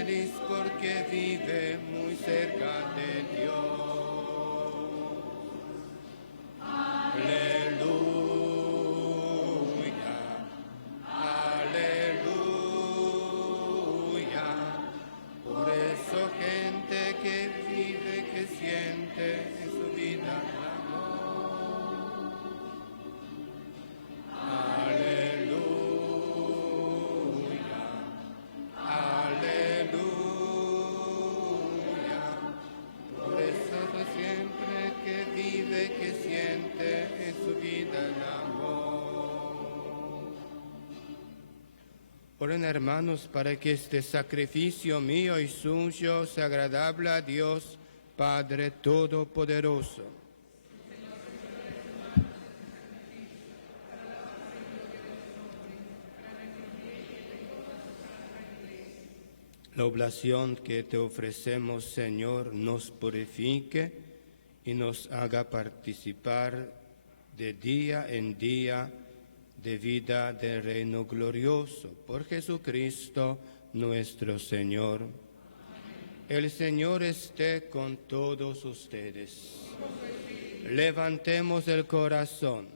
feliz porque vive muy cerca de Dios. Aleluya, aleluya. Por eso gente que vive, que siente en su vida amor. Aleluya, aleluya. Por eso siempre que vive, que siente en su vida el amor. Oren, hermanos, para que este sacrificio mío y suyo sea agradable a Dios, Padre Todopoderoso. La oblación que te ofrecemos, Señor, nos purifique y nos haga participar de día en día de vida del reino glorioso. Por Jesucristo nuestro Señor. El Señor esté con todos ustedes. Levantemos el corazón.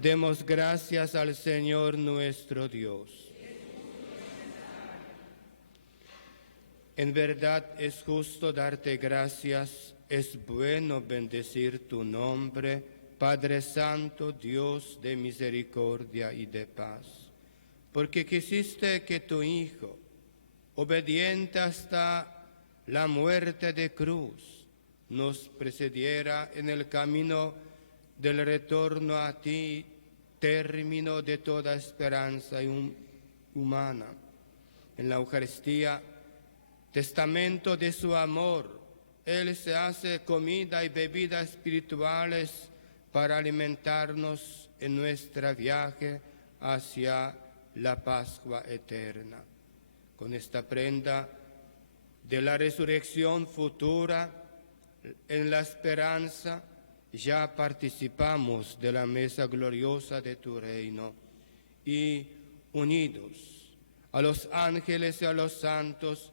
Demos gracias al Señor nuestro Dios. En verdad es justo darte gracias, es bueno bendecir tu nombre, Padre Santo, Dios de misericordia y de paz, porque quisiste que tu Hijo, obediente hasta la muerte de cruz, nos precediera en el camino del retorno a ti, término de toda esperanza humana. En la Eucaristía, testamento de su amor, Él se hace comida y bebida espirituales para alimentarnos en nuestro viaje hacia la Pascua eterna. Con esta prenda de la resurrección futura, en la esperanza, ya participamos de la mesa gloriosa de tu reino y unidos a los ángeles y a los santos,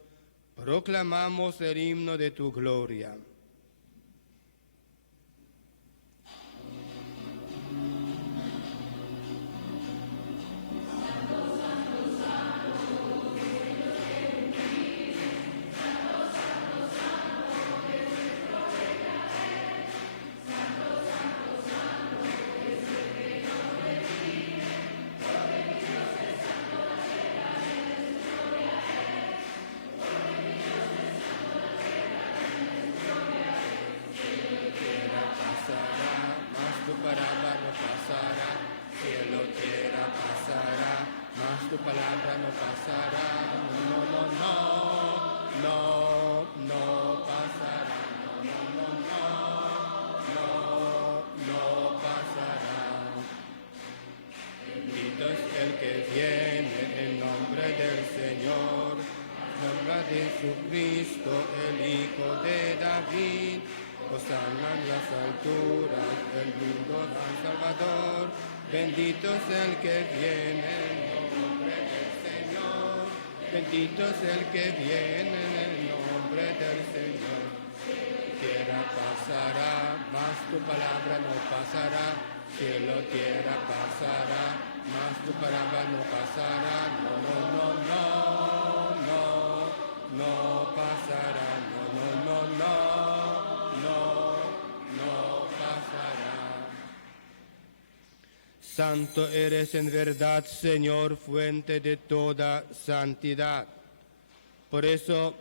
proclamamos el himno de tu gloria. Tu palabra no pasará, no pasará, no pasará. Bendito es el que viene en nombre del Señor, nombre de Jesucristo, el Hijo de David. Hosana en las alturas, el mundo al Salvador. Bendito es el que viene en nombre del Señor. Bendito es el que viene en el nombre del Señor. Tierra pasará, mas tu palabra no pasará. Cielo, tierra pasará, mas tu palabra no pasará. No pasará. No pasará. Santo eres en verdad, Señor, fuente de toda santidad. Por eso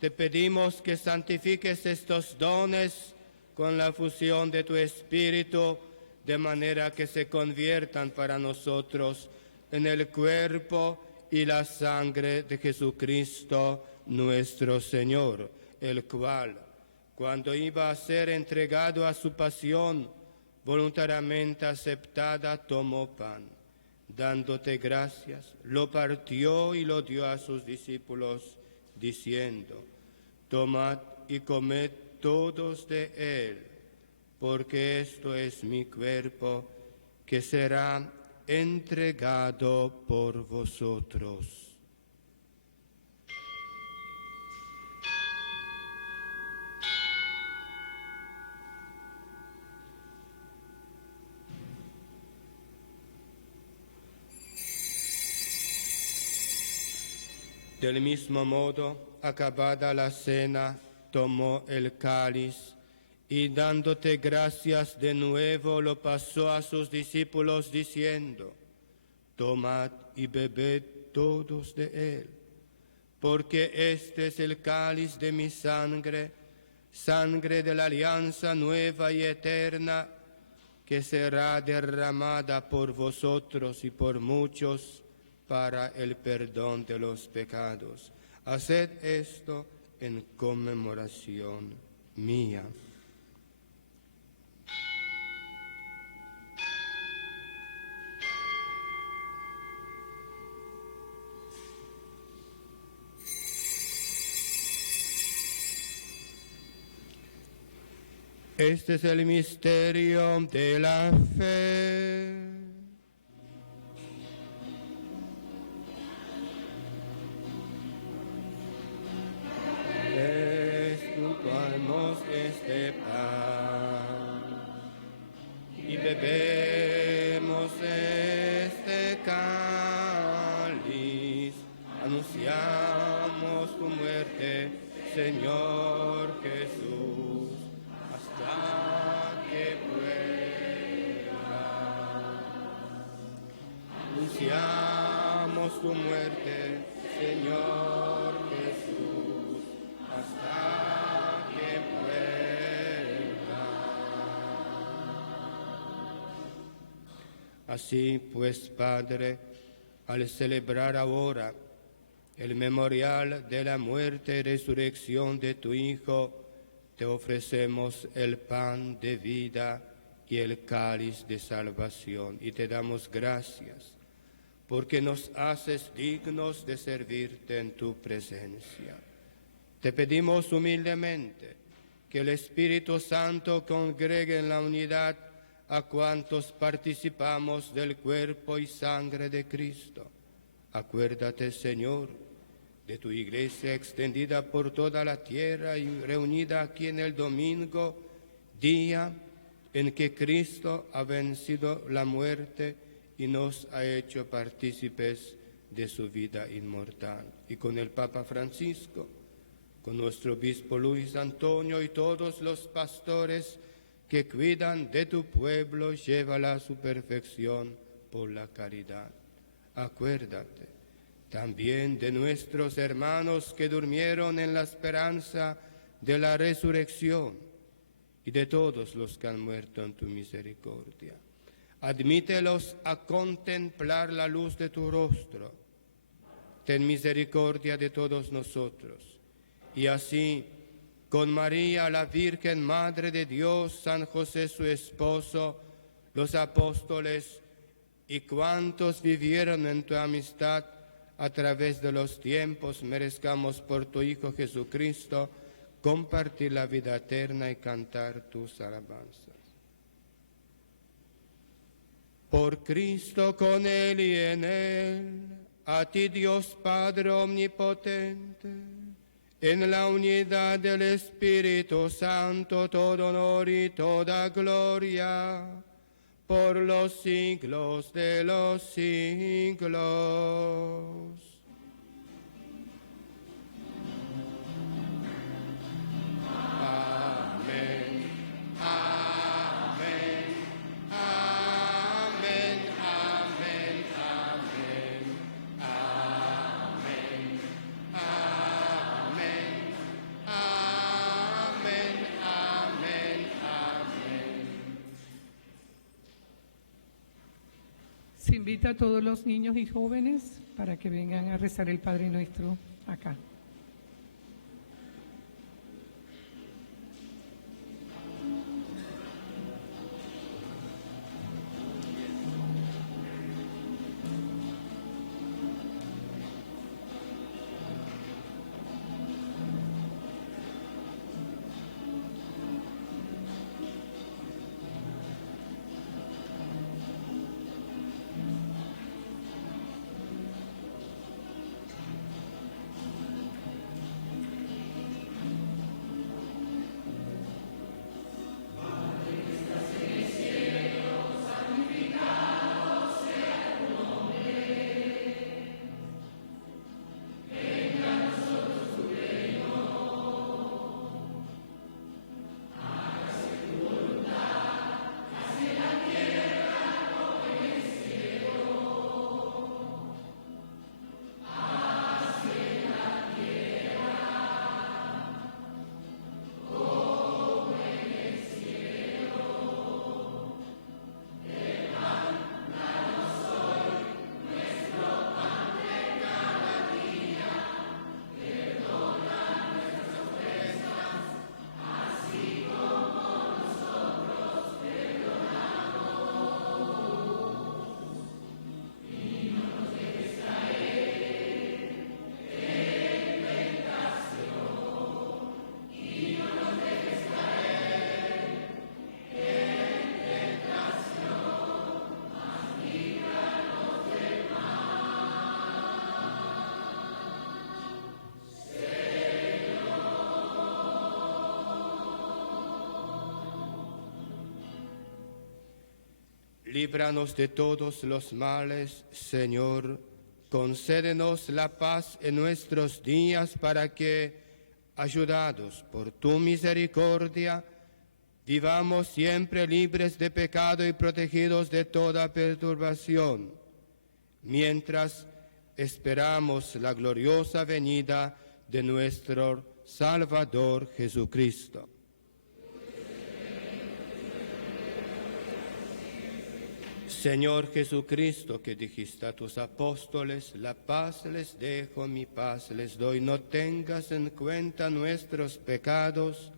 te pedimos que santifiques estos dones con la fusión de tu Espíritu, de manera que se conviertan para nosotros en el cuerpo y la sangre de Jesucristo nuestro Señor, el cual, cuando iba a ser entregado a su pasión, voluntariamente aceptada, tomó pan. Dándote gracias, lo partió y lo dio a sus discípulos, diciendo: tomad y comed todos de él, porque esto es mi cuerpo, que será entregado por vosotros. Del mismo modo, acabada la cena, tomó el cáliz y dándote gracias de nuevo lo pasó a sus discípulos diciendo: tomad y bebed todos de él, porque este es el cáliz de mi sangre, sangre de la alianza nueva y eterna, que será derramada por vosotros y por muchos para el perdón de los pecados. Haced esto en conmemoración mía. Este es el misterio de la fe. Esculpamos este pan y bebemos este cáliz. Anunciamos tu muerte, Señor Jesús, hasta que vuelvas. Anunciamos tu muerte, Señor Jesús, hasta que vuelvas. Así pues, Padre, al celebrar ahora el memorial de la muerte y resurrección de tu Hijo, te ofrecemos el pan de vida y el cáliz de salvación, y te damos gracias porque nos haces dignos de servirte en tu presencia. Te pedimos humildemente que el Espíritu Santo congregue en la unidad a cuantos participamos del cuerpo y sangre de Cristo. Acuérdate, Señor, de tu iglesia extendida por toda la tierra y reunida aquí en el domingo, día en que Cristo ha vencido la muerte y nos ha hecho partícipes de su vida inmortal. Y con el Papa Francisco, con nuestro obispo Luis Antonio y todos los pastores que cuidan de tu pueblo, llévala a su perfección por la caridad. Acuérdate también de nuestros hermanos que durmieron en la esperanza de la resurrección y de todos los que han muerto en tu misericordia. Admítelos a contemplar la luz de tu rostro. Ten misericordia de todos nosotros. Y así, con María, la Virgen Madre de Dios, San José su esposo, los apóstoles y cuantos vivieron en tu amistad a través de los tiempos, merezcamos por tu Hijo Jesucristo compartir la vida eterna y cantar tus alabanzas. Por Cristo, con Él y en Él, a ti Dios Padre omnipotente, en la unidad del Espíritu Santo, todo honor y toda gloria, por los siglos de los siglos. Amén. Amén. Amén. Amén. Amén. Amén. Amén. Amén. Amén. Amén. Se invita a todos los niños y jóvenes para que vengan a rezar el Padre Nuestro acá. líbranos de todos los males, Señor. Concédenos la paz en nuestros días para que, ayudados por tu misericordia, vivamos siempre libres de pecado y protegidos de toda perturbación, mientras esperamos la gloriosa venida de nuestro Salvador Jesucristo. Señor Jesucristo, que dijiste a tus apóstoles, la paz les dejo, mi paz les doy. No tengas en cuenta nuestros pecados,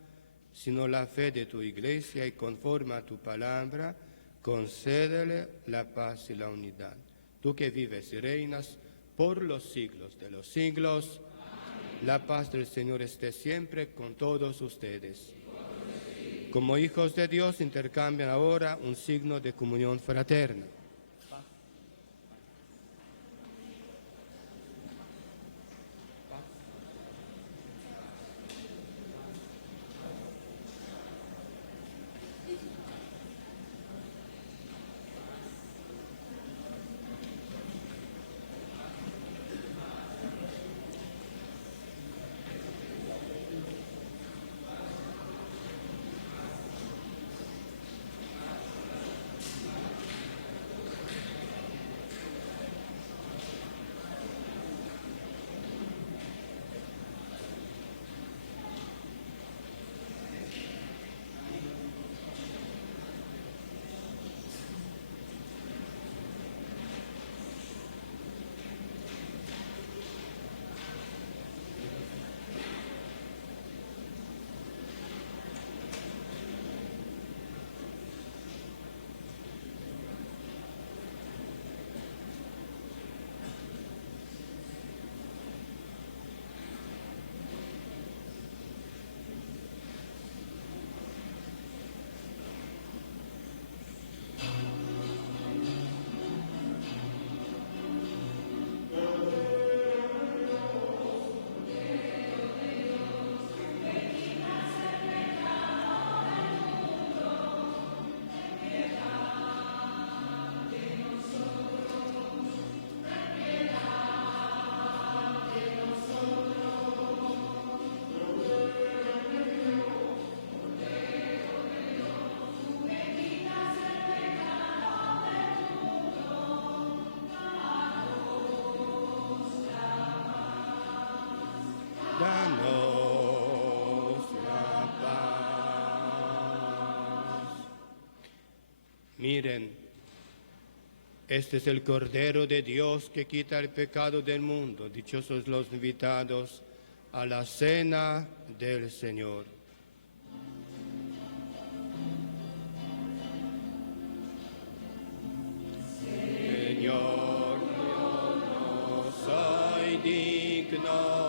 sino la fe de tu iglesia, y conforme a tu palabra, concédele la paz y la unidad. Tú que vives y reinas por los siglos de los siglos, la paz del Señor esté siempre con todos ustedes. Como hijos de Dios, intercambian ahora un signo de comunión fraterna. Danos la paz. Miren, este es el Cordero de Dios que quita el pecado del mundo. Dichosos los invitados a la cena del Señor. Señor, yo no soy digno.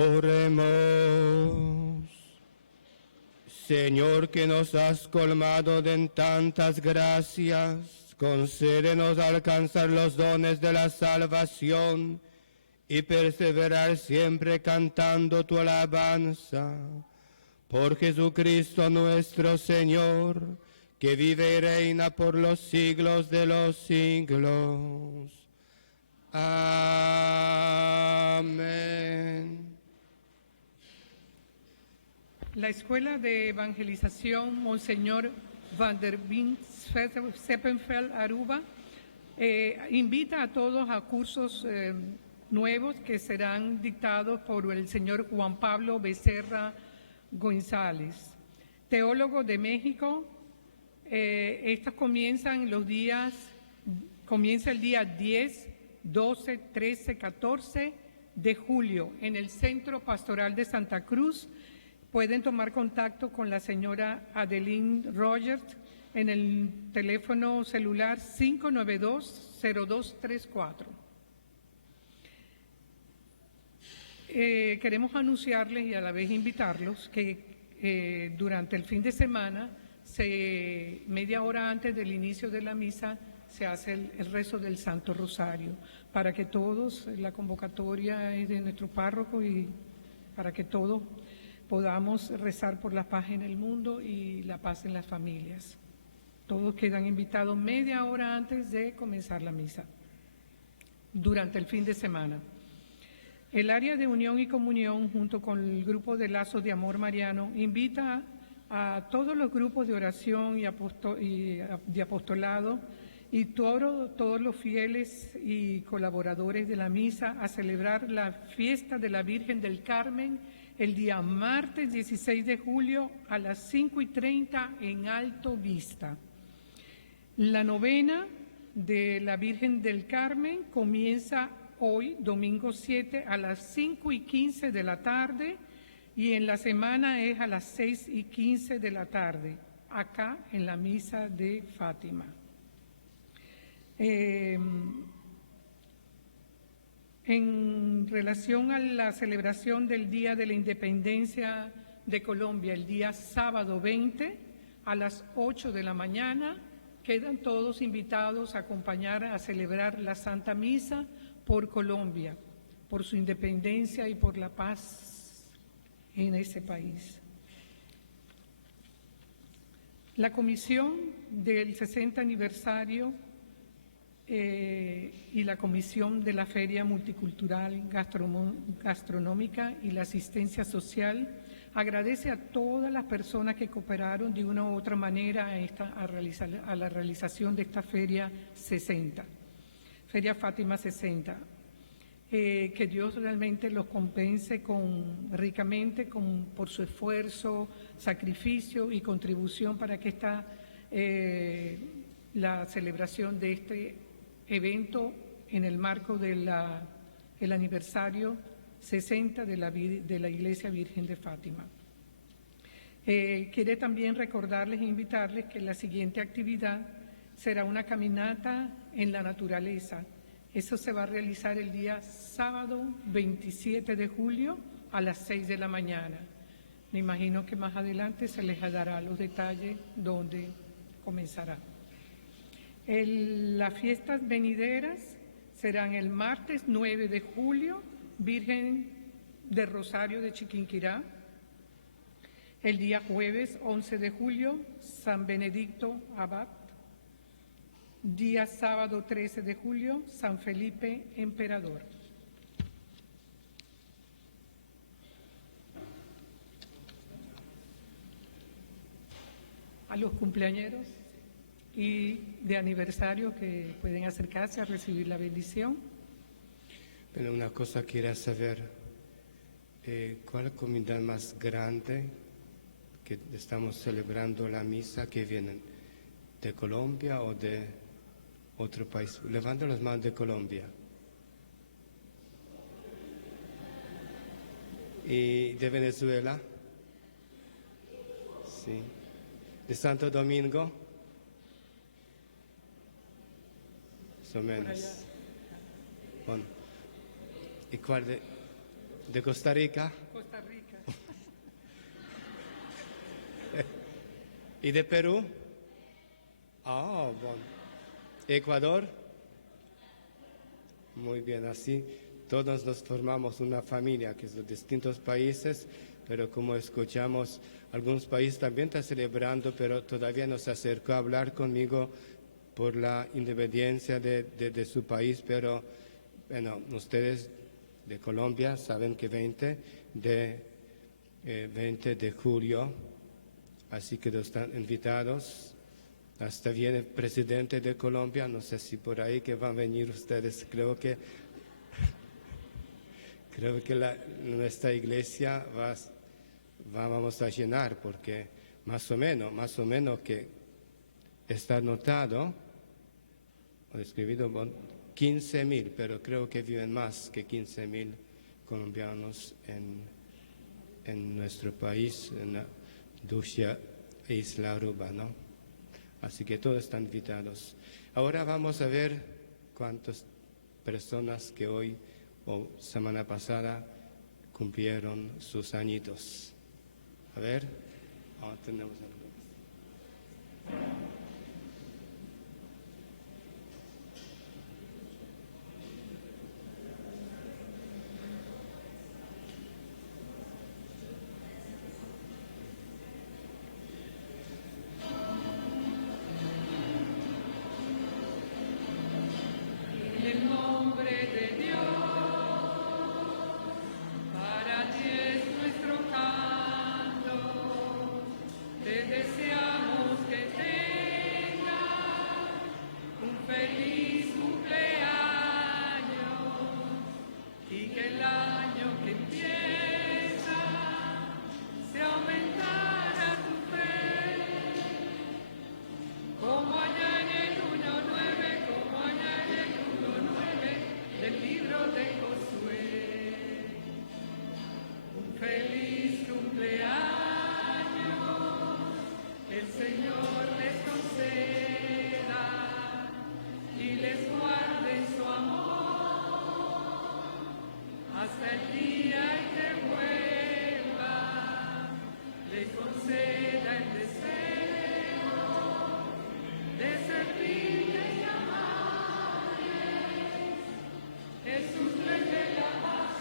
Oremos. Señor, que nos has colmado de tantas gracias, concédenos alcanzar los dones de la salvación y perseverar siempre cantando tu alabanza. Por Jesucristo nuestro Señor, que vive y reina por los siglos de los siglos. Amén. La Escuela de Evangelización Monseñor Van der Veen Seppenfeld Aruba invita a todos a cursos nuevos que serán dictados por el señor Juan Pablo Becerra González, teólogo de México. Estos comienza el día 10, 12, 13, 14 de julio en el Centro Pastoral de Santa Cruz. Pueden tomar contacto con la señora Adeline Rogers en el teléfono celular 592-0234. Queremos anunciarles y a la vez invitarlos que durante el fin de semana, media hora antes del inicio de la misa, se hace el rezo del Santo Rosario, para que todos, la convocatoria es de nuestro párroco y para que todos podamos rezar por la paz en el mundo y la paz en las familias. Todos quedan invitados media hora antes de comenzar la misa, durante el fin de semana. El área de unión y comunión, junto con el grupo de Lazos de Amor Mariano, invita a todos los grupos de oración y de apostolado y todos los fieles y colaboradores de la misa a celebrar la fiesta de la Virgen del Carmen el día martes 16 de julio a las 5:30 en Alto Vista. La novena de la Virgen del Carmen comienza hoy, domingo 7, a las 5:15 de la tarde y en la semana es a las 6:15 de la tarde, acá en la misa de Fátima. En relación a la celebración del Día de la Independencia de Colombia, el día sábado 20 a las 8 de la mañana, quedan todos invitados a acompañar a celebrar la Santa Misa por Colombia, por su independencia y por la paz en ese país. La Comisión del 60 aniversario y la Comisión de la Feria Multicultural Gastronómica y la Asistencia Social agradece a todas las personas que cooperaron de una u otra manera a la realización de esta Feria 60, Feria Fátima 60. Que Dios realmente los compense ricamente por su esfuerzo, sacrificio y contribución para que la celebración de este evento en el marco del aniversario 60 de la Iglesia Virgen de Fátima. Quiere también recordarles e invitarles que la siguiente actividad será una caminata en la naturaleza. Eso se va a realizar el día sábado 27 de julio a las 6 de la mañana. Me imagino que más adelante se les dará los detalles dónde comenzará. Las fiestas venideras serán el martes 9 de julio, Virgen de Rosario de Chiquinquirá. El día jueves 11 de julio, San Benedicto Abad. Día sábado 13 de julio, San Felipe Emperador. A los cumpleañeros y de aniversario que pueden acercarse a recibir la bendición. Pero una cosa quería saber, ¿cuál es la comunidad más grande que estamos celebrando la misa, que vienen de Colombia o de otro país? Levanta las manos de Colombia. ¿Y de Venezuela? Sí. ¿De Santo Domingo? Más o menos. Bueno. ¿Y cuál de de Costa Rica. Costa Rica. ¿Y de Perú? Ah, bueno. ¿Ecuador? Muy bien, así todos nos formamos una familia que es de distintos países, pero como escuchamos, algunos países también están celebrando, pero todavía no se acercó a hablar conmigo por la independencia de su país, pero bueno, ustedes de Colombia saben que 20 de julio, así que están invitados. Hasta viene el presidente de Colombia, no sé si por ahí que van a venir ustedes, creo que nuestra iglesia vamos a llenar, porque más o menos que está anotado, o escribido 15.000, pero creo que viven más que 15.000 colombianos en nuestro país, en la dulce isla Aruba, ¿no? Así que todos están invitados. Ahora vamos a ver cuántas personas que hoy o semana pasada cumplieron sus añitos. A ver, tenemos algunos. En el nombre de Dios, para ti es nuestro canto. Te deseamos que tengas un feliz cumpleaños y que el año que empieza se aumentara tu fe. Como allá en el 1:9, como allá en el 1:9 del libro de Josué. Un feliz cumpleaños, el Señor les conceda y les guarde en su amor hasta el día en que vuelva, les conceda el deseo de servirle y amarles. Jesús les dé la paz,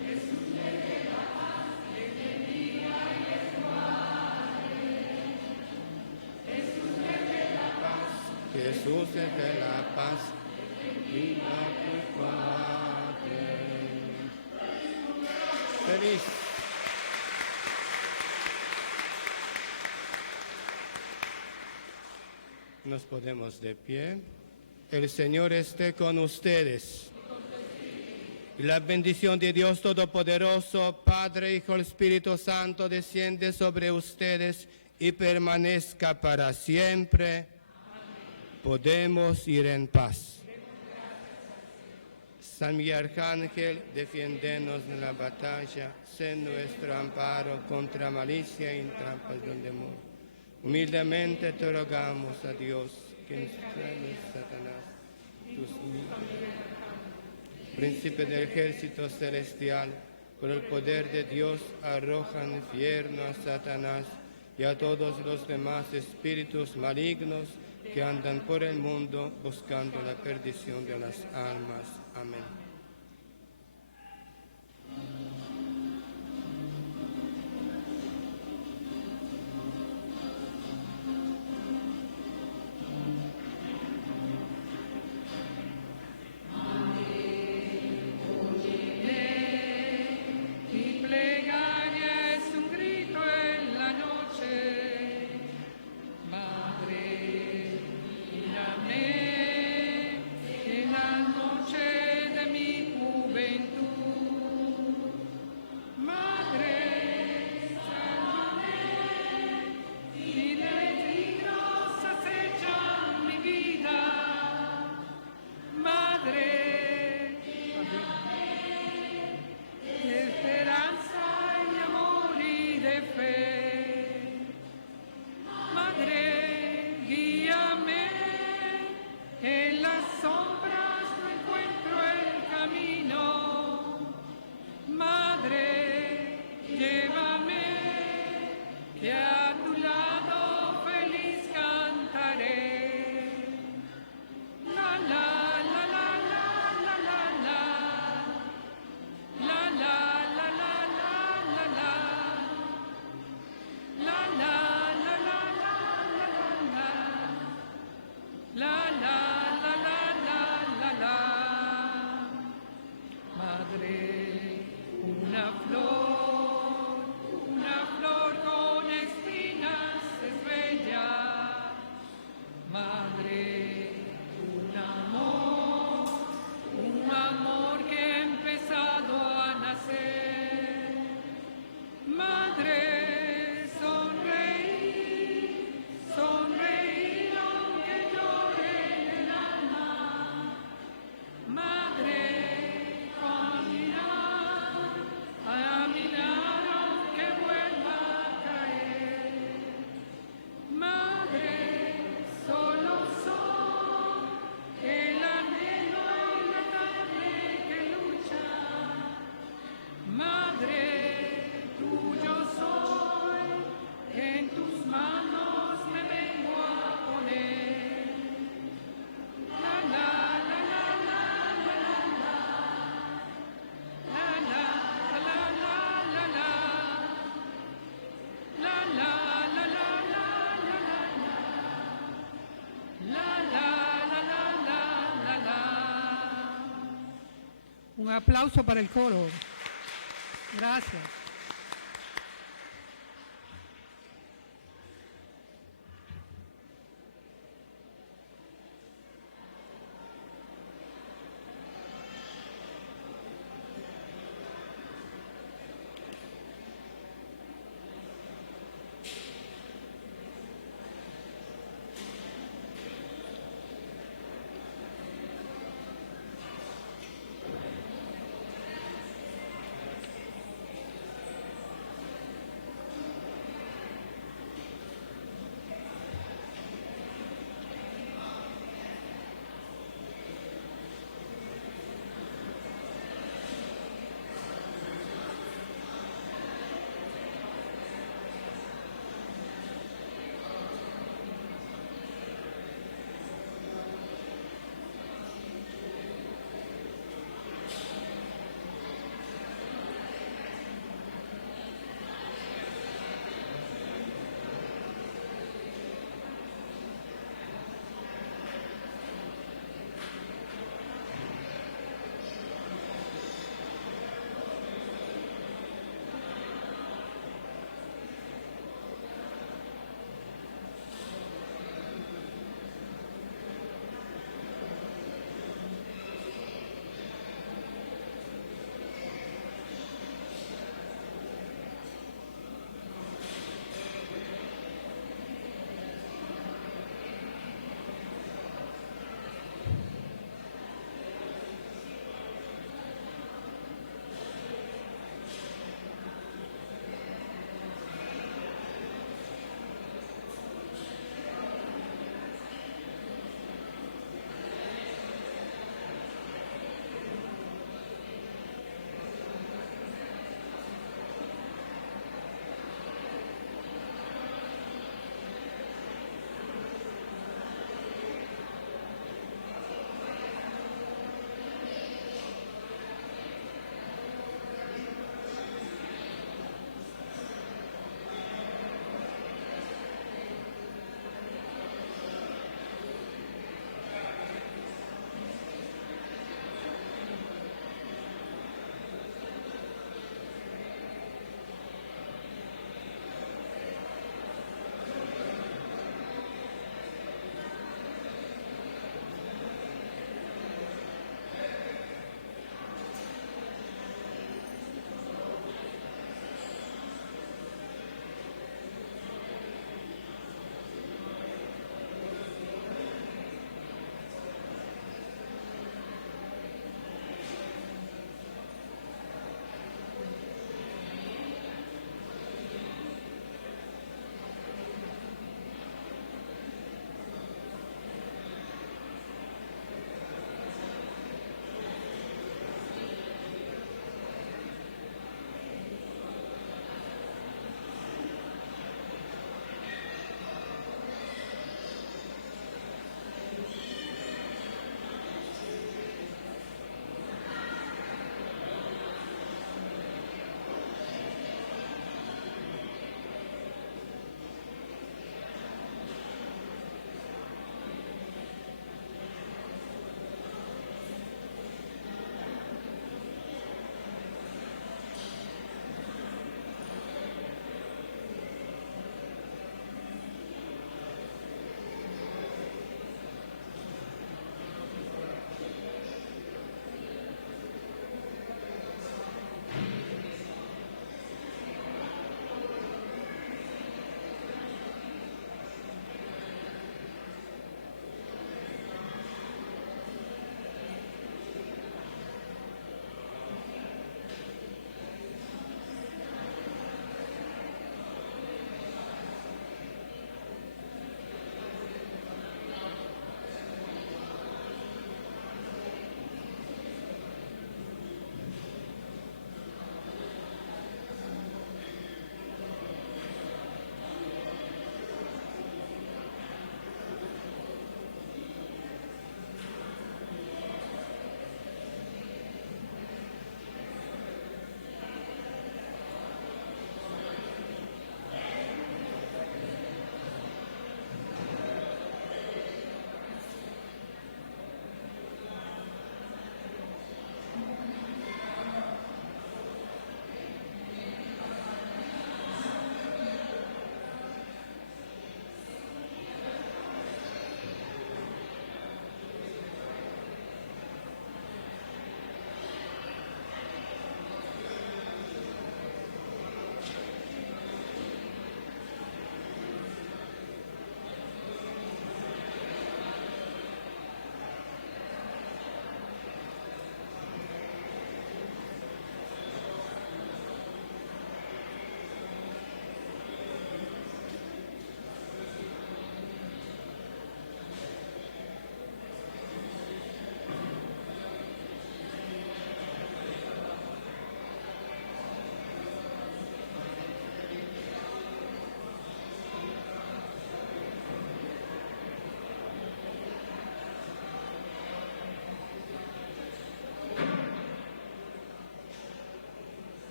Jesús les dé la paz, les bendiga y les guarde. Jesús les dé la paz, Jesús es de la paz y la feliz. Nos ponemos de pie. El Señor esté con ustedes. Y la bendición de Dios Todopoderoso, Padre, Hijo y Espíritu Santo, desciende sobre ustedes y permanezca para siempre. Podemos ir en paz. San Miguel Arcángel, defiéndenos en la batalla, sé nuestro amparo contra malicia y trampas del demonio. Humildemente te rogamos a Dios, que instruye Satanás, príncipe del ejército celestial, por el poder de Dios arroja al infierno a Satanás y a todos los demás espíritus malignos que andan por el mundo buscando la perdición de las almas. Amén. mi plegaria es un grito en la noche. Madre, mírame en la noche de mi Un aplauso para el coro. Gracias.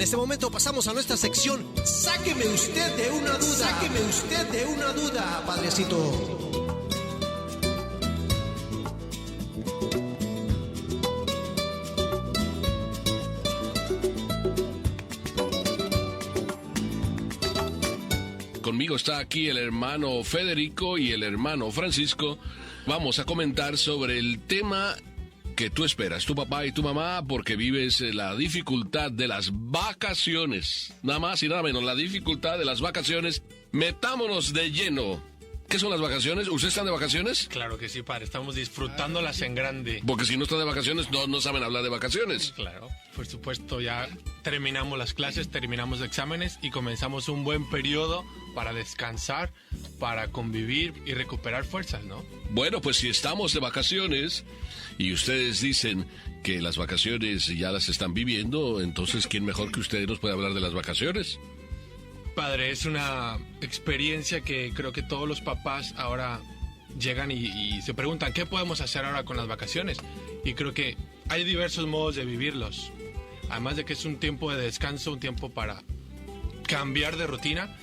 En este momento pasamos a nuestra sección Sáqueme usted de una duda. Sáqueme usted de una duda, padrecito. Conmigo está aquí el hermano Federico y el hermano Francisco. Vamos a comentar sobre el tema que tú esperas, tu papá y tu mamá, porque vives la dificultad de las vacaciones. Nada más y nada menos, la dificultad de las vacaciones. Metámonos de lleno. ¿Qué son las vacaciones? ¿Ustedes están de vacaciones? Claro que sí, padre. Estamos disfrutándolas en grande. Porque si no están de vacaciones, no saben hablar de vacaciones. Claro. Por supuesto, ya terminamos las clases, terminamos exámenes y comenzamos un buen periodo para descansar, para convivir y recuperar fuerzas, ¿no? Bueno, pues si estamos de vacaciones y ustedes dicen que las vacaciones ya las están viviendo, entonces ¿quién mejor que ustedes nos puede hablar de las vacaciones? Padre, es una experiencia que creo que todos los papás ahora llegan y se preguntan ¿qué podemos hacer ahora con las vacaciones? Y creo que hay diversos modos de vivirlos. Además de que es un tiempo de descanso, un tiempo para cambiar de rutina.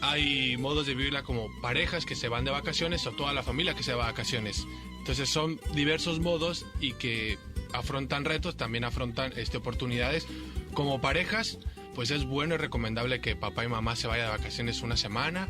Hay modos de vivirla como parejas que se van de vacaciones o toda la familia que se va de vacaciones. Entonces son diversos modos y que afrontan retos, también afrontan oportunidades. Como parejas, pues es bueno y recomendable que papá y mamá se vayan de vacaciones una semana,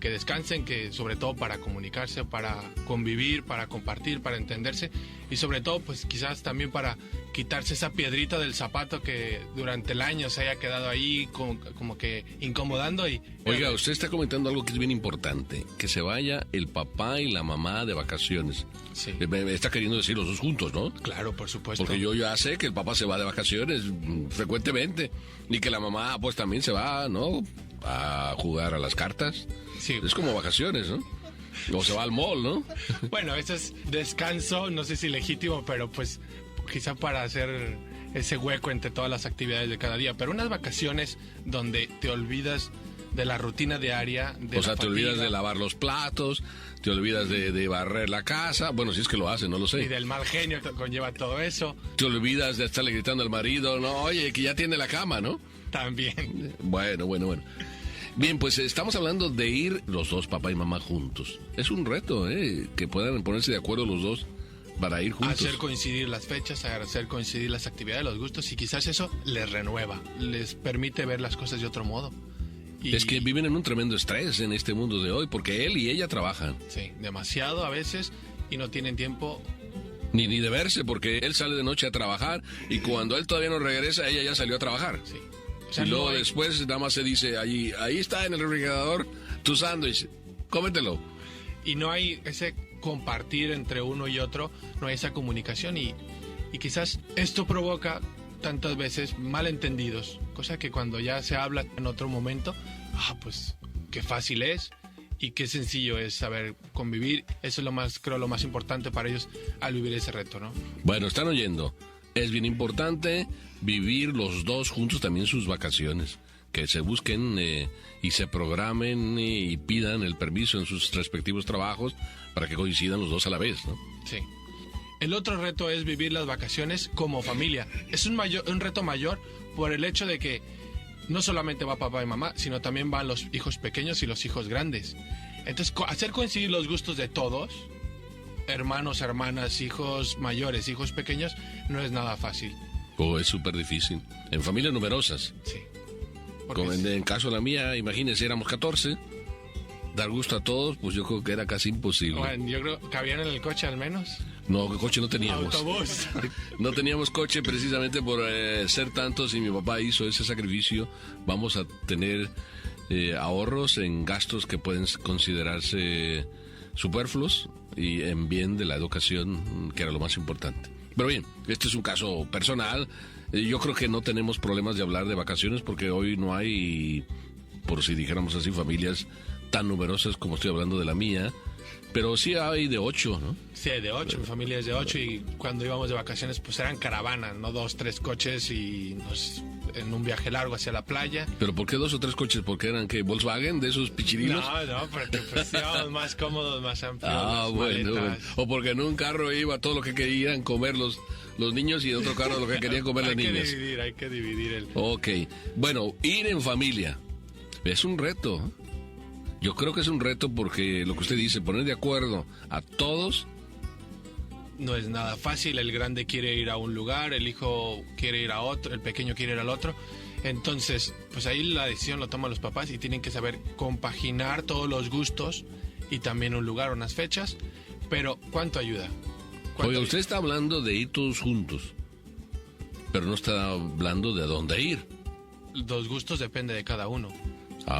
que descansen, que sobre todo para comunicarse, para convivir, para compartir, para entenderse y sobre todo pues quizás también para quitarse esa piedrita del zapato que durante el año se haya quedado ahí como que incomodando y... Oiga, usted está comentando algo que es bien importante, que se vaya el papá y la mamá de vacaciones. Sí. Me está queriendo decir los dos juntos, ¿no? Claro, por supuesto. Porque yo ya sé que el papá se va de vacaciones frecuentemente y que la mamá pues también se va, ¿no? A jugar a las cartas. Sí. Es como vacaciones, ¿no? O se va al mall, ¿no? Bueno, eso es descanso, no sé si legítimo, pero pues quizá para hacer ese hueco entre todas las actividades de cada día. Pero unas vacaciones donde te olvidas de la rutina diaria, de o sea, te olvidas de lavar los platos, te olvidas de barrer la casa, bueno, si es que lo hacen, no lo sé. Y del mal genio que conlleva todo eso. Te olvidas de estarle gritando al marido, no, oye, que ya tiene la cama, ¿no? También. Bueno. Bien, pues estamos hablando de ir los dos, papá y mamá, juntos. Es un reto, que puedan ponerse de acuerdo los dos para ir juntos. Hacer coincidir las fechas, hacer coincidir las actividades, los gustos, y quizás eso les renueva, les permite ver las cosas de otro modo. Es que viven en un tremendo estrés en este mundo de hoy, porque él y ella trabajan. Sí, demasiado a veces, y no tienen tiempo... Ni de verse, porque él sale de noche a trabajar, y cuando él todavía no regresa, ella ya salió a trabajar. Sí. O sea, y luego no después nada más se dice, ahí está en el refrigerador tu sándwich, cómetelo. Y no hay ese compartir entre uno y otro, no hay esa comunicación y quizás esto provoca tantas veces malentendidos, cosa que cuando ya se habla en otro momento, pues qué fácil es y qué sencillo es saber convivir. Eso es lo más importante para ellos al vivir ese reto, ¿no? Bueno, están oyendo. Es bien importante vivir los dos juntos también sus vacaciones, que se busquen y se programen y pidan el permiso en sus respectivos trabajos para que coincidan los dos a la vez, ¿no? Sí. El otro reto es vivir las vacaciones como familia. Es un reto mayor por el hecho de que no solamente va papá y mamá, sino también van los hijos pequeños y los hijos grandes. Entonces, hacer coincidir los gustos de todos, hermanos, hermanas, hijos mayores, hijos pequeños, no es nada fácil. Es súper difícil. En familias numerosas. Sí. Como en caso de la mía, imagínense, éramos 14. Dar gusto a todos, pues yo creo que era casi imposible. Bueno, yo creo que cabían en el coche al menos. No, coche no teníamos. Autobús. No teníamos coche precisamente por ser tantos y mi papá hizo ese sacrificio. Vamos a tener ahorros en gastos que pueden considerarse superfluos y en bien de la educación, que era lo más importante. Pero bien, este es un caso personal. Yo creo que no tenemos problemas de hablar de vacaciones porque hoy no hay, por si dijéramos así, familias tan numerosas como estoy hablando de la mía. Pero sí hay de 8, ¿no? Sí, de 8, mi familia es de 8 y cuando íbamos de vacaciones pues eran caravanas, ¿no? 2, 3 coches y en un viaje largo hacia la playa. ¿Pero por qué 2 o 3 coches? ¿Porque eran que Volkswagen de esos pichirilos? No, porque pues íbamos más cómodos, más amplios. Bueno. O porque en un carro iba todo lo que querían comer los niños y en otro carro lo que querían comer las niñas. Hay que dividir el... Ok, bueno, ir en familia es un reto. Yo creo que es un reto porque lo que usted dice, poner de acuerdo a todos. No es nada fácil, el grande quiere ir a un lugar, el hijo quiere ir a otro, el pequeño quiere ir al otro. Entonces, pues ahí la decisión lo toman los papás y tienen que saber compaginar todos los gustos y también un lugar, unas fechas. Pero, ¿cuánto ayuda? Oiga, usted está hablando de ir todos juntos, pero no está hablando de a dónde ir. Los gustos depende de cada uno.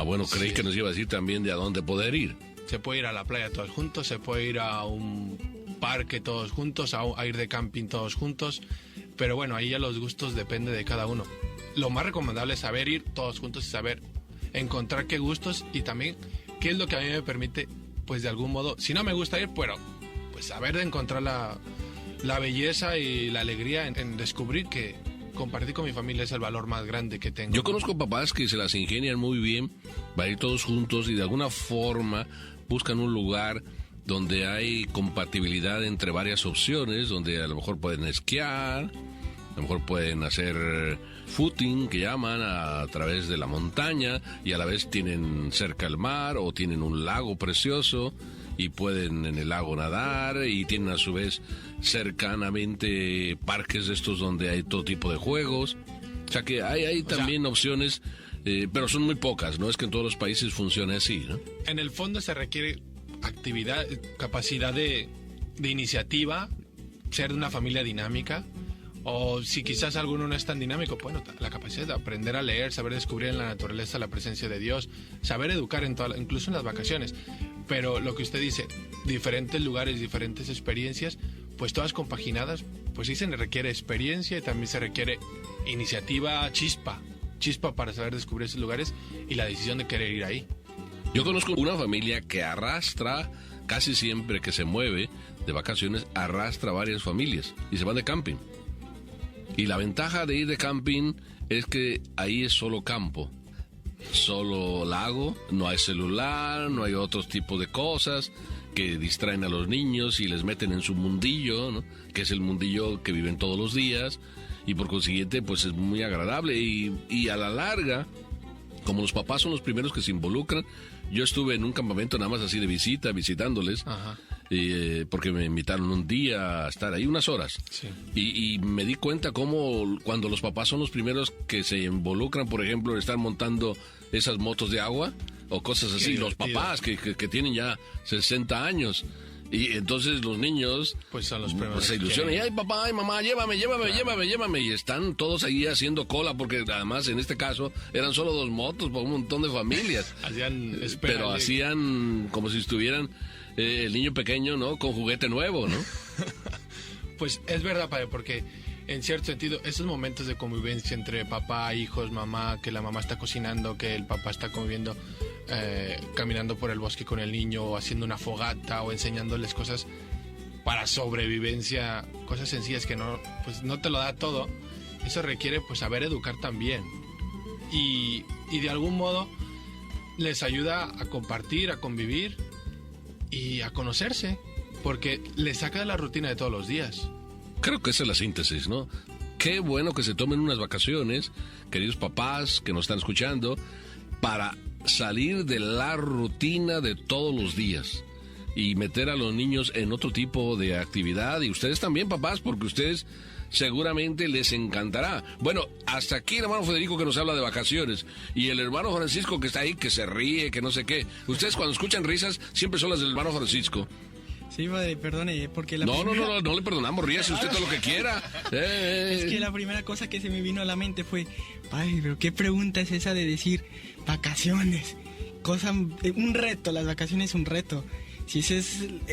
Bueno, creí Sí. que nos iba a decir también de a dónde poder ir. Se puede ir a la playa todos juntos, se puede ir a un parque todos juntos, a ir de camping todos juntos, pero bueno, ahí ya los gustos depende de cada uno. Lo más recomendable es saber ir todos juntos y saber encontrar qué gustos y también qué es lo que a mí me permite, pues de algún modo, si no me gusta ir, pero pues saber de encontrar la belleza y la alegría en descubrir que compartir con mi familia es el valor más grande que tengo. Yo conozco papás que se las ingenian muy bien, van a ir todos juntos y de alguna forma buscan un lugar donde hay compatibilidad entre varias opciones, donde a lo mejor pueden esquiar, a lo mejor pueden hacer footing, que llaman, a través de la montaña, y a la vez tienen cerca el mar o tienen un lago precioso y pueden en el lago nadar, y tienen a su vez cercanamente parques estos donde hay todo tipo de juegos. O sea que hay también opciones, pero son muy pocas, no es que en todos los países funcione así, ¿no? En el fondo se requiere actividad, capacidad de iniciativa, ser de una familia dinámica, o si quizás alguno no es tan dinámico, bueno, la capacidad de aprender a leer, saber descubrir en la naturaleza la presencia de Dios, saber educar incluso en las vacaciones. Pero lo que usted dice, diferentes lugares, diferentes experiencias, pues todas compaginadas, pues sí se requiere experiencia y también se requiere iniciativa, chispa para saber descubrir esos lugares y la decisión de querer ir ahí. Yo conozco una familia que arrastra, casi siempre que se mueve de vacaciones, arrastra varias familias y se van de camping. Y la ventaja de ir de camping es que ahí es solo campo, solo lago, no hay celular, no hay otros tipos de cosas que distraen a los niños y les meten en su mundillo, ¿no? Que es el mundillo que viven todos los días, y por consiguiente pues es muy agradable y a la larga, como los papás son los primeros que se involucran. Yo estuve en un campamento nada más así de visita, visitándoles, porque me invitaron un día a estar ahí unas horas. Sí. Y me di cuenta cómo cuando los papás son los primeros que se involucran, por ejemplo, en estar montando esas motos de agua o cosas así, los papás que tienen ya 60 años. Y entonces los niños pues son los primeros se ilusionan y que... ay papá, ay mamá, llévame, llévame, y están todos ahí haciendo cola porque además en este caso eran solo 2 motos para un montón de familias. Pero hacían como si estuvieran el niño pequeño, ¿no? Con juguete nuevo, ¿no? Pues es verdad, padre, porque en cierto sentido esos momentos de convivencia entre papá, hijos, mamá, que la mamá está cocinando, que el papá está conviviendo, caminando por el bosque con el niño, o haciendo una fogata, o enseñándoles cosas para sobrevivencia, cosas sencillas que no te lo da todo. Eso requiere pues saber educar también y de algún modo les ayuda a compartir, a convivir y a conocerse, porque les saca de la rutina de todos los días. Creo que esa es la síntesis, ¿no? Qué bueno que se tomen unas vacaciones, queridos papás que nos están escuchando, para salir de la rutina de todos los días y meter a los niños en otro tipo de actividad. Y ustedes también, papás, porque ustedes seguramente les encantará. Bueno, hasta aquí el hermano Federico que nos habla de vacaciones y el hermano Francisco que está ahí, que se ríe, que no sé qué. Ustedes cuando escuchan risas siempre son las del hermano Francisco. Sí, padre, perdone, porque No le perdonamos, ríase usted todo lo que quiera. Es que la primera cosa que se me vino a la mente fue, padre, pero qué pregunta es esa de decir vacaciones. Un reto, las vacaciones un reto. Sí, ese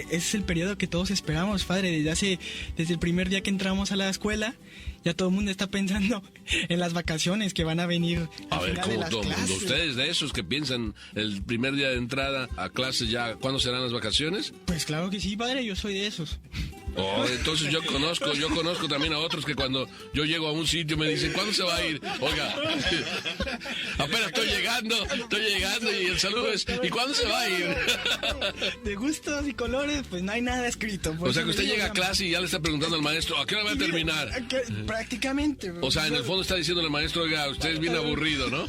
es el periodo que todos esperamos, padre. Desde el primer día que entramos a la escuela, ya todo el mundo está pensando en las vacaciones que van a venir A al ver, final de ¿cómo las todo el mundo? clases. ¿Ustedes de esos que piensan el primer día de entrada a clases ya, cuándo serán las vacaciones? Pues claro que sí, padre, yo soy de esos. Oh, entonces yo conozco también a otros que cuando yo llego a un sitio me dicen, ¿cuándo se va a ir? Oiga, apenas estoy llegando y el saludo es, ¿y cuándo se va a ir? De gustos y colores, pues no hay nada escrito. Por O sea eso que usted le digo, llega a clase y ya le está preguntando al maestro, ¿a qué hora va a terminar? Prácticamente. O sea, en el fondo está diciendo el maestro, oiga, usted es bien aburrido, ¿no?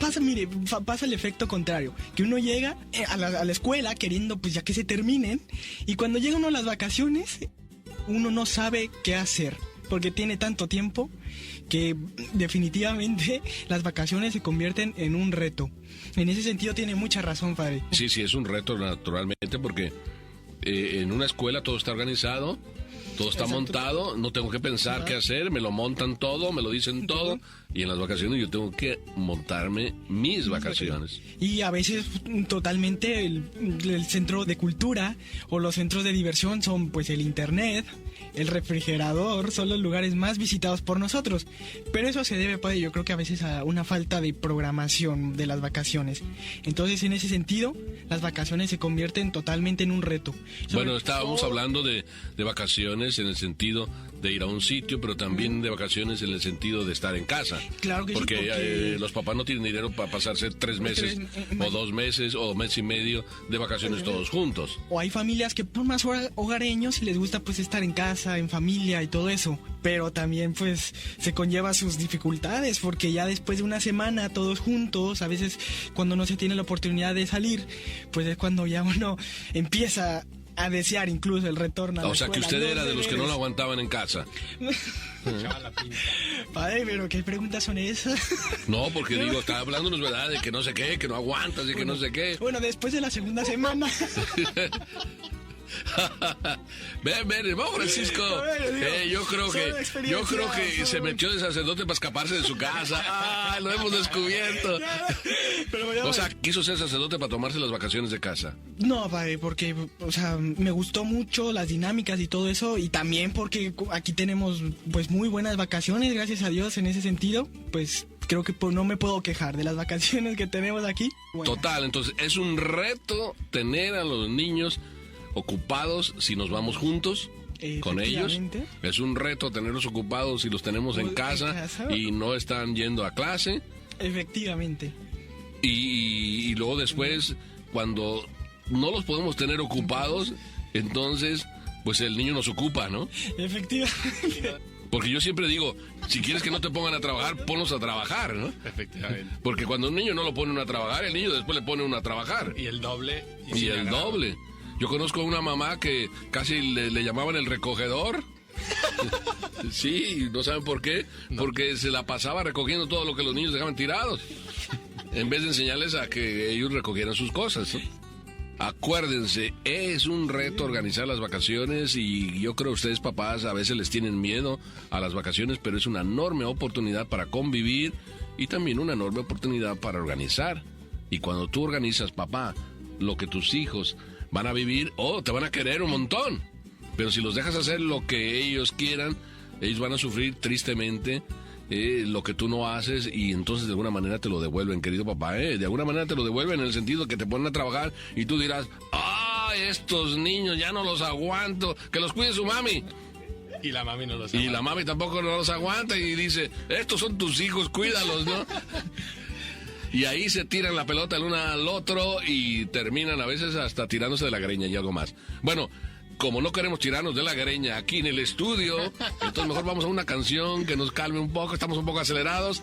Pasa el efecto contrario, que uno llega a la escuela queriendo pues ya que se terminen, y cuando llega uno a las vacaciones, uno no sabe qué hacer, porque tiene tanto tiempo que definitivamente las vacaciones se convierten en un reto. En ese sentido tiene mucha razón, padre. Sí, es un reto naturalmente porque en una escuela todo está organizado, todo está montado, no tengo que pensar qué hacer, me lo montan todo, me lo dicen todo, y en las vacaciones yo tengo que montarme mis vacaciones. Y a veces totalmente el centro de cultura o los centros de diversión son pues el internet, el refrigerador, son los lugares más visitados por nosotros. Pero eso se debe, padre, yo creo que a veces a una falta de programación de las vacaciones. Entonces, en ese sentido, las vacaciones se convierten totalmente en un reto. Bueno, estábamos hablando de vacaciones en el sentido de ir a un sitio, pero también de vacaciones en el sentido de estar en casa. Claro que sí, porque los papás no tienen dinero para pasarse 3 meses o 2 meses o mes y medio de vacaciones todos juntos. O hay familias que son más hogareños y les gusta pues estar en casa, en familia y todo eso. Pero también pues se conlleva sus dificultades, porque ya después de una semana todos juntos, a veces cuando no se tiene la oportunidad de salir, pues es cuando ya uno empieza a desear incluso el retorno a la O sea que escuela. usted era de los que no lo aguantaban en casa. Padre, pero ¿qué preguntas son esas? No, porque digo, está hablándonos, ¿verdad? De que no sé qué, que no aguantas y que no sé qué. Bueno, después de la segunda semana. Ven, hermano Francisco. Yo creo que se metió de sacerdote para escaparse de su casa. Ah, lo hemos descubierto. O sea, quiso ser sacerdote para tomarse las vacaciones de casa. No, padre, porque, o sea, me gustó mucho las dinámicas y todo eso, y también porque aquí tenemos, pues, muy buenas vacaciones, gracias a Dios, en ese sentido, pues, creo que no me puedo quejar de las vacaciones que tenemos aquí. Bueno. Total, entonces, es un reto tener a los niños ocupados si nos vamos juntos con ellos. Es un reto tenerlos ocupados si los tenemos en casa y no están yendo a clase. Efectivamente. Y luego después, cuando no los podemos tener ocupados, entonces, pues el niño nos ocupa, ¿no? Efectivamente. Porque yo siempre digo, si quieres que no te pongan a trabajar, ponlos a trabajar, ¿no? Efectivamente. Porque cuando un niño no lo pone uno a trabajar, el niño después le pone uno a trabajar. Y el doble. Y el doble. Yo conozco a una mamá que casi le llamaban el recogedor. Sí, no saben por qué. Porque se la pasaba recogiendo todo lo que los niños dejaban tirados, en vez de enseñarles a que ellos recogieran sus cosas, ¿no? Acuérdense, es un reto organizar las vacaciones, y yo creo que ustedes, papás, a veces les tienen miedo a las vacaciones, pero es una enorme oportunidad para convivir y también una enorme oportunidad para organizar. Y cuando tú organizas, papá, lo que tus hijos van a vivir, te van a querer un montón. Pero si los dejas hacer lo que ellos quieran, ellos van a sufrir tristemente lo que tú no haces, y entonces de alguna manera te lo devuelven, querido papá. De alguna manera te lo devuelven en el sentido que te ponen a trabajar y tú dirás, estos niños ya no los aguanto, que los cuide su mami. Y la mami no los aguanta. Y la mami tampoco no los aguanta y dice, estos son tus hijos, cuídalos, ¿no? Y ahí se tiran la pelota el uno al otro y terminan a veces hasta tirándose de la greña y algo más. Bueno, como no queremos tirarnos de la greña aquí en el estudio, entonces mejor vamos a una canción que nos calme un poco, estamos un poco acelerados.